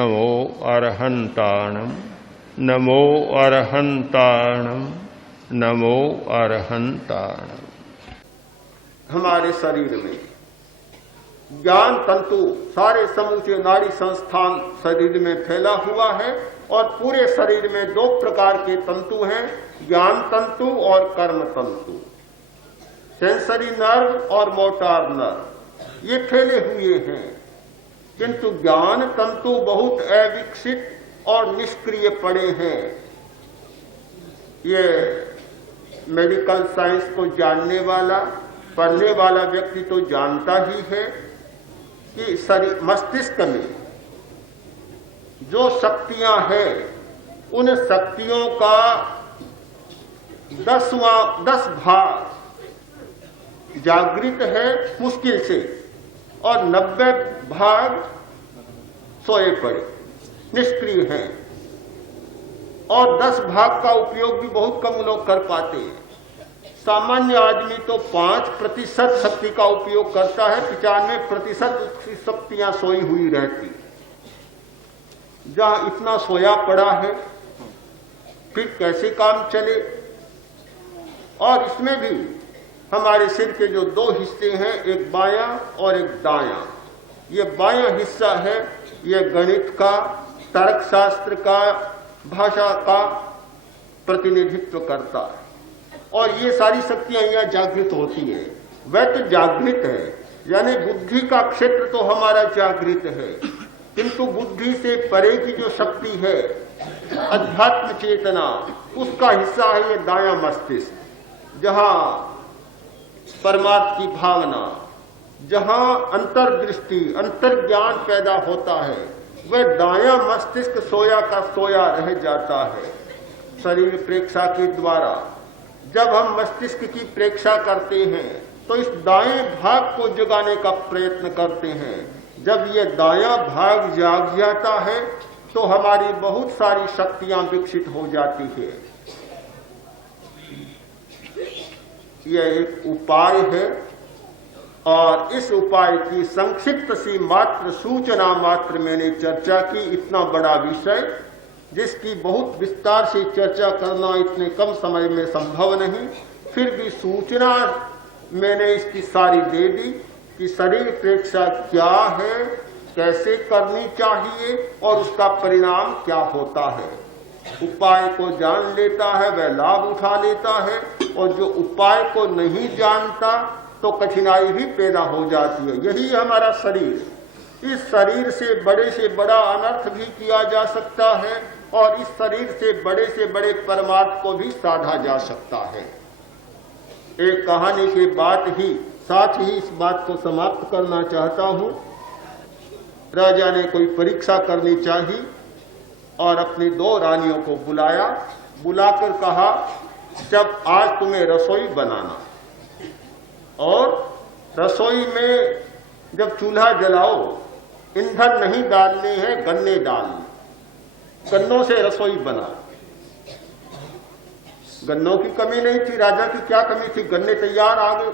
नमो अरहंताणम नमो अरहंताणम नमो अरहंताणम। हमारे शरीर में ज्ञान तंतु सारे समूचे नाड़ी संस्थान शरीर में फैला हुआ है और पूरे शरीर में दो प्रकार के तंतु हैं, ज्ञान तंतु और कर्म तंतु। सेंसरी नर्व और मोटार नर्व ये फैले हुए हैं, किंतु ज्ञान तंतु बहुत अविकसित और निष्क्रिय पड़े हैं। ये मेडिकल साइंस को जानने वाला पढ़ने वाला व्यक्ति तो जानता ही है कि शरीर मस्तिष्क में जो शक्तियां हैं उन शक्तियों का 10 भाग जागृत है मुश्किल से और 90 भाग सोए पड़े निष्क्रिय हैं और 10 भाग का उपयोग भी बहुत कम लोग कर पाते हैं। सामान्य आदमी तो 5% शक्ति का उपयोग करता है, 95% उसकी शक्तियां सोई हुई रहती। जहां इतना सोया पड़ा है फिर कैसे काम चले। और इसमें भी हमारे सिर के जो 2 हिस्से हैं, एक बायां और एक दायां। ये बायां हिस्सा है, ये गणित का, तर्कशास्त्र का, भाषा का प्रतिनिधित्व करता है और ये सारी शक्तियां यहाँ जागृत होती है। वह तो जागृत है, यानी बुद्धि का क्षेत्र तो हमारा जागृत है, किंतु बुद्धि से परे की जो शक्ति है अध्यात्म चेतना, उसका हिस्सा है ये दायां मस्तिष्क, जहां परमात्मा की भावना, जहां अंतर्दृष्टि अंतर्ज्ञान पैदा होता है, वह दायां मस्तिष्क सोया का सोया रह जाता है। शरीर प्रेक्षा के द्वारा जब हम मस्तिष्क की प्रेक्षा करते हैं तो इस दाएं भाग को जगाने का प्रयत्न करते हैं। जब ये दायां भाग जाग जाता है तो हमारी बहुत सारी शक्तियां विकसित हो जाती है। यह एक उपाय है और इस उपाय की संक्षिप्त सी मात्र सूचना मात्र मैंने चर्चा की। इतना बड़ा विषय जिसकी बहुत विस्तार से चर्चा करना इतने कम समय में संभव नहीं, फिर भी सूचना मैंने इसकी सारी दे दी कि शरीर प्रेक्षा क्या है, कैसे करनी चाहिए और उसका परिणाम क्या होता है। उपाय को जान लेता है वह लाभ उठा लेता है और जो उपाय को नहीं जानता तो कठिनाई भी पैदा हो जाती है। यही हमारा शरीर। इस शरीर से बड़ा अनर्थ भी किया जा सकता है और इस शरीर से बड़े परमार्थ को भी साधा जा सकता है। एक कहानी के साथ ही इस बात को समाप्त करना चाहता हूं। राजा ने कोई परीक्षा करनी चाहिए और अपनी 2 रानियों को बुलाकर कहा, जब आज तुम्हें रसोई बनाना और रसोई में जब चूल्हा जलाओ ईंधन नहीं डालनी है, गन्ने डालने, गन्नों से रसोई बना। गन्नों की कमी नहीं थी, राजा की क्या कमी थी, गन्ने तैयार आ गए।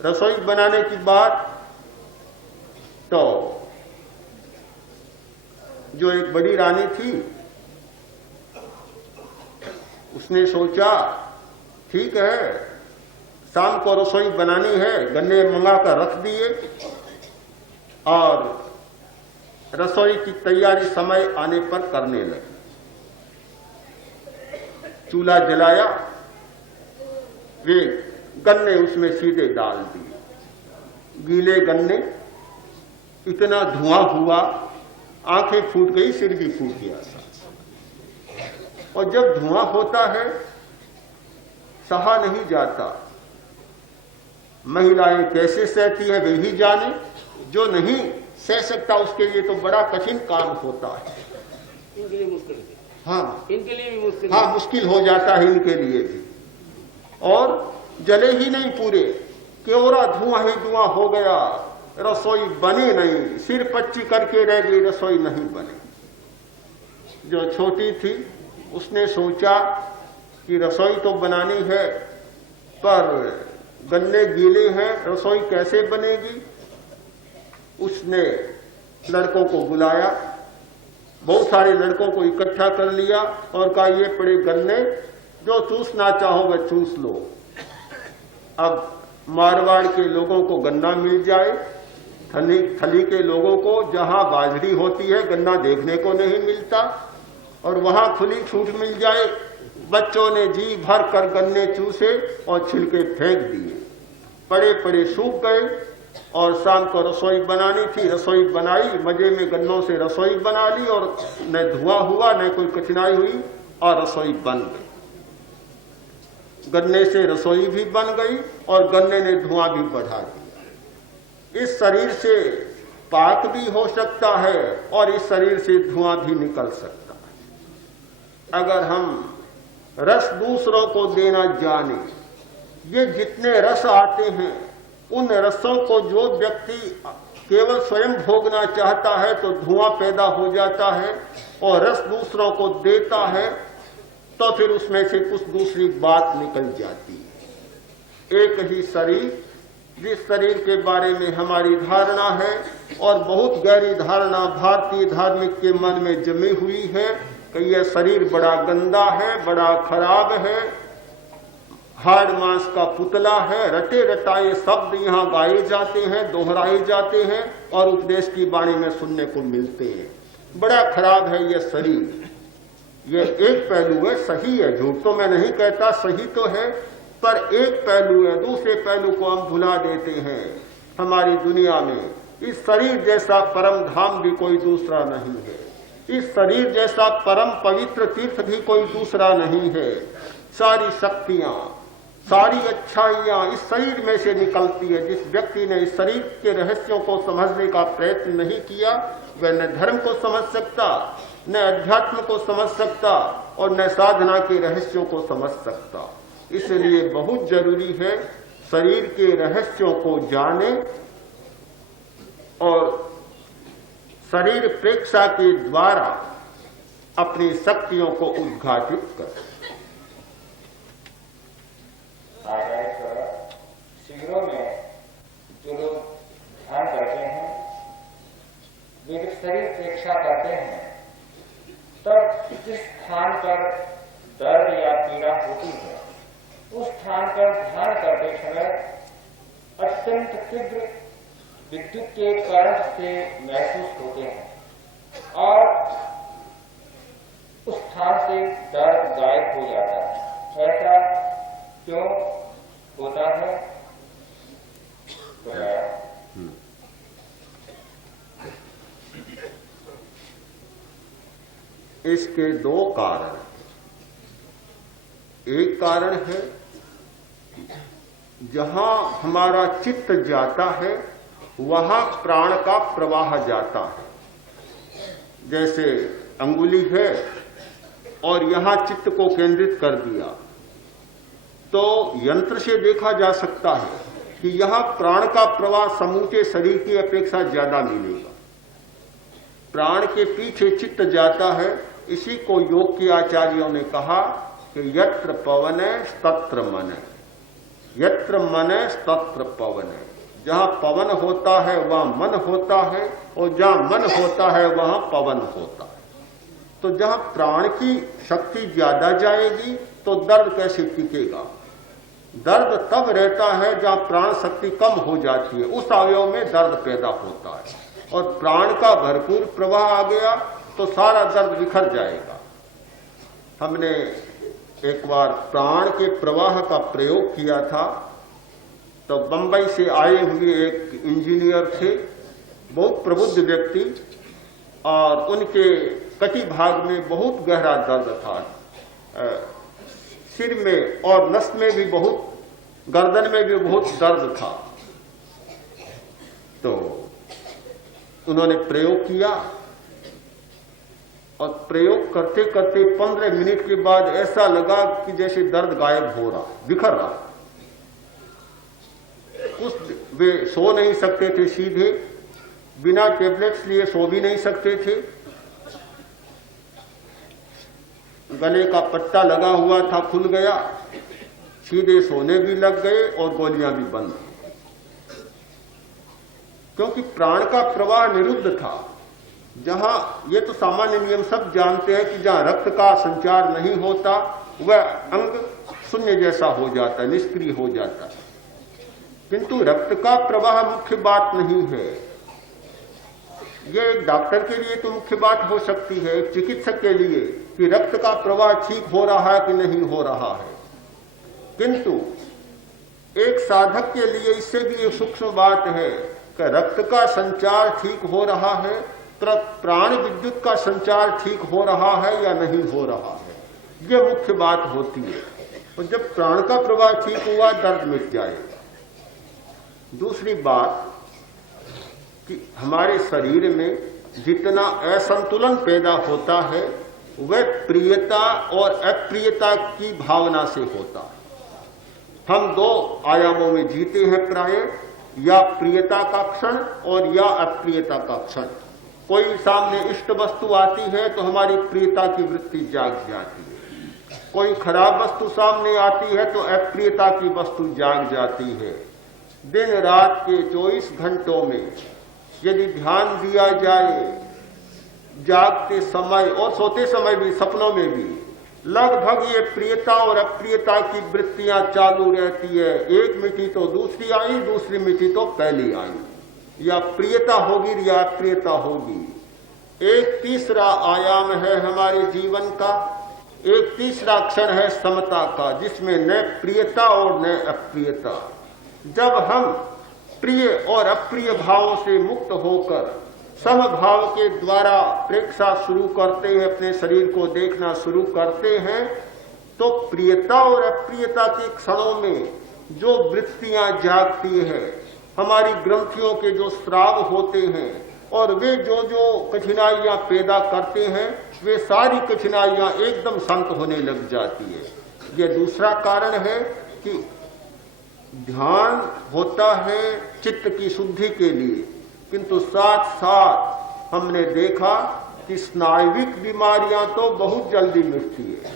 रसोई बनाने की बात तो जो एक बड़ी रानी थी उसने सोचा ठीक है शाम को रसोई बनानी है, गन्ने मंगाकर रख दिए और रसोई की तैयारी समय आने पर करने लगी। चूल्हा जलाया, वे गन्ने उसमें सीधे डाल दिए। गीले गन्ने, इतना धुआं हुआ, आंखें फूट गई, सिर भी फूट गया। और जब धुआं होता है सहा नहीं जाता। महिलाएं कैसे सहती है वे ही जाने, जो नहीं सह सकता उसके लिए तो बड़ा कठिन काम होता है। इनके लिए मुश्किल है। हाँ, इनके लिए भी मुश्किल। हाँ, मुश्किल हो जाता है इनके लिए भी। और जले ही नहीं पूरे, केवरा धुआं ही धुआं हो गया, रसोई बनी नहीं, सिर पच्ची करके रह गई, रसोई नहीं बनी। जो छोटी थी उसने सोचा कि रसोई तो बनानी है पर गन्ने गीले हैं, रसोई कैसे बनेगी। उसने लड़कों को बुलाया, बहुत सारे लड़कों को इकट्ठा कर लिया और कहा ये पड़े गन्ने, जो चूसना चाहो वह चूस लो। अब मारवाड़ के लोगों को गन्ना मिल जाए, थली के लोगों को जहां बाजरी होती है गन्ना देखने को नहीं मिलता, और वहां खुली छूट मिल जाए। बच्चों ने जी भर कर गन्ने चूसे और छिलके फेंक दिए, पड़े पड़े सूख गए। और शाम को रसोई बनानी थी, रसोई बनाई, मजे में गन्नों से रसोई बना ली और न धुआं हुआ न कोई कठिनाई हुई और रसोई बन गई। गन्ने से रसोई भी बन गई और गन्ने ने धुआं भी बढ़ा दिया। इस शरीर से पाक भी हो सकता है और इस शरीर से धुआं भी निकल सकता है अगर हम रस दूसरों को देना जाने। ये जितने रस आते हैं उन रसों को जो व्यक्ति केवल स्वयं भोगना चाहता है तो धुआं पैदा हो जाता है, और रस दूसरों को देता है तो फिर उसमें से कुछ दूसरी बात निकल जाती है। एक ही शरीर, जिस शरीर के बारे में हमारी धारणा है और बहुत गहरी धारणा भारतीय धार्मिक के मन में जमी हुई है कि यह शरीर बड़ा गंदा है, बड़ा खराब है, हाड़ मांस का पुतला है, रटे रटाए शब्द यहाँ गाए जाते हैं, दोहराए जाते हैं और उपदेश की वाणी में सुनने को मिलते हैं। बड़ा खराब है यह शरीर। यह एक पहलू है, सही है, झूठ तो मैं नहीं कहता, सही तो है, पर एक पहलू है, दूसरे पहलू को हम भुला देते हैं। हमारी दुनिया में इस शरीर जैसा परम धाम भी कोई दूसरा नहीं है, इस शरीर जैसा परम पवित्र तीर्थ भी कोई दूसरा नहीं है। सारी शक्तियां, सारी अच्छाइयां इस शरीर में से निकलती है। जिस व्यक्ति ने इस शरीर के रहस्यों को समझने का प्रयत्न नहीं किया वह न धर्म को समझ सकता, न अध्यात्म को समझ सकता और न साधना के रहस्यों को समझ सकता। इसलिए बहुत जरूरी है शरीर के रहस्यों को जाने और शरीर प्रेक्षा के द्वारा अपनी शक्तियों को उद्घाटित करें। शिविरों में जो लोग ध्यान करते हैं वे जब शरीर प्रेक्षा करते हैं तब जिस स्थान पर दर्द या पीड़ा होती है उस स्थान पर ध्यान करते समय अत्यंत तीव्र विद्युत के करंट से महसूस होते हैं और उस स्थान से दर्द गायब हो जाता है। ऐसा क्यों होता है? इसके दो कारण। एक कारण है जहां हमारा चित्त जाता है वहां प्राण का प्रवाह जाता है। जैसे अंगुली है और यहां चित्त को केंद्रित कर दिया तो यंत्र से देखा जा सकता है कि यहां प्राण का प्रवाह समूचे शरीर की अपेक्षा ज्यादा मिलेगा। प्राण के पीछे चित्त जाता है। इसी को योग के आचार्यों ने कहा कि यत्र पवने तत्र मने, यत्र मने तत्र पवने। जहां पवन होता है वहां मन होता है और जहां मन होता है वहां पवन होता है। तो जहां प्राण की शक्ति ज्यादा जाएगी तो दर्द कैसे टिकेगा? दर्द तब रहता है जहां प्राण शक्ति कम हो जाती है, उस अवयव में दर्द पैदा होता है। और प्राण का भरपूर प्रवाह आ गया तो सारा दर्द बिखर जाएगा। हमने एक बार प्राण के प्रवाह का प्रयोग किया था तो बंबई से आए हुए एक इंजीनियर थे, बहुत प्रबुद्ध व्यक्ति, और उनके कटी भाग में बहुत गहरा दर्द था, सिर में और नस में भी बहुत, गर्दन में भी बहुत दर्द था। तो उन्होंने प्रयोग किया और प्रयोग करते करते 15 मिनट के बाद ऐसा लगा कि जैसे दर्द गायब हो रहा, बिखर रहा। कुछ वे सो नहीं सकते थे, सीधे बिना टेबलेट्स लिए सो भी नहीं सकते थे। गले का पट्टा लगा हुआ था, खुल गया, सीधे सोने भी लग गए और गोलियां भी बंद, क्योंकि प्राण का प्रवाह निरुद्ध था। जहां ये तो सामान्य नियम सब जानते हैं कि जहां रक्त का संचार नहीं होता वह अंग शून्य जैसा हो जाता है, निष्क्रिय हो जाता है। किंतु रक्त का प्रवाह मुख्य बात नहीं है। ये एक डॉक्टर के लिए तो मुख्य बात हो सकती है, एक चिकित्सक के लिए, कि रक्त का प्रवाह ठीक हो रहा है कि नहीं हो रहा है। किंतु एक साधक के लिए इससे भी एक सूक्ष्म बात है कि रक्त का संचार ठीक हो रहा है, प्राण विद्युत का संचार ठीक हो रहा है या नहीं हो रहा है, ये मुख्य बात होती है। और जब प्राण का प्रवाह ठीक हुआ, दर्द मिट जाएगा। दूसरी बात कि हमारे शरीर में जितना असंतुलन पैदा होता है वह प्रियता और अप्रियता की भावना से होता है। हम दो आयामों में जीते हैं प्राय, या प्रियता का क्षण और या अप्रियता का क्षण। कोई सामने इष्ट वस्तु आती है तो हमारी प्रियता की वृत्ति जाग जाती है, कोई खराब वस्तु सामने आती है तो अप्रियता की वस्तु जाग जाती है। दिन रात के 24 घंटों में यदि ध्यान दिया जाए, जागते समय और सोते समय भी, सपनों में भी लगभग ये प्रियता और अप्रियता की वृत्तियां चालू रहती है। एक मिट्टी तो दूसरी आई, दूसरी मिट्टी तो पहली आई, या प्रियता होगी या अप्रियता होगी। एक तीसरा आयाम है हमारे जीवन का, एक तीसरा क्षण है समता का, जिसमें न प्रियता और न अप्रियता। जब हम प्रिय और अप्रिय भावों से मुक्त होकर समभाव के द्वारा प्रेक्षा शुरू करते हैं, अपने शरीर को देखना शुरू करते हैं, तो प्रियता और अप्रियता के क्षणों में जो वृत्तियां जागती है, हमारी ग्रंथियों के जो स्राव होते हैं और वे जो जो कठिनाइयां पैदा करते हैं, वे सारी कठिनाइयां एकदम शांत होने लग जाती है। यह दूसरा कारण है कि ध्यान होता है चित्त की शुद्धि के लिए, किंतु साथ साथ हमने देखा कि स्नायुविक बीमारियां तो बहुत जल्दी मिटती है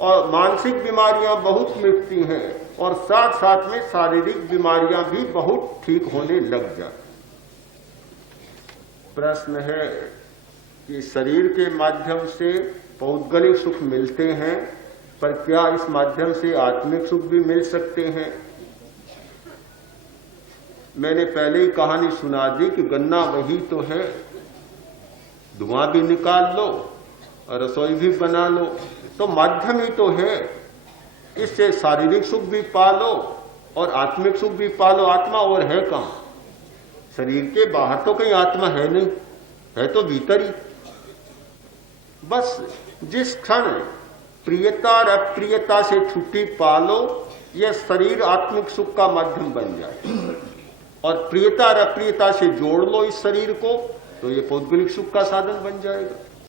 और मानसिक बीमारियां बहुत मिटती हैं, और साथ साथ में शारीरिक बीमारियां भी बहुत ठीक होने लग जाती। प्रश्न है कि शरीर के माध्यम से पौद्गलिक सुख मिलते हैं, पर क्या इस माध्यम से आत्मिक सुख भी मिल सकते हैं? मैंने पहले ही कहानी सुना दी कि गन्ना वही तो है, धुआं भी निकाल लो और रसोई भी बना लो, तो माध्यम ही तो है। इससे शारीरिक सुख भी पालो और आत्मिक सुख भी पालो। आत्मा और है कहां? शरीर के बाहर तो कहीं आत्मा है नहीं, है तो भीतर ही। बस जिस क्षण प्रियता और अप्रियता से छुट्टी पालो, यह शरीर आत्मिक सुख का माध्यम बन जाए, और प्रियता और अप्रियता से जोड़ लो इस शरीर को, तो ये पौद्गलिक सुख का साधन बन जाएगा।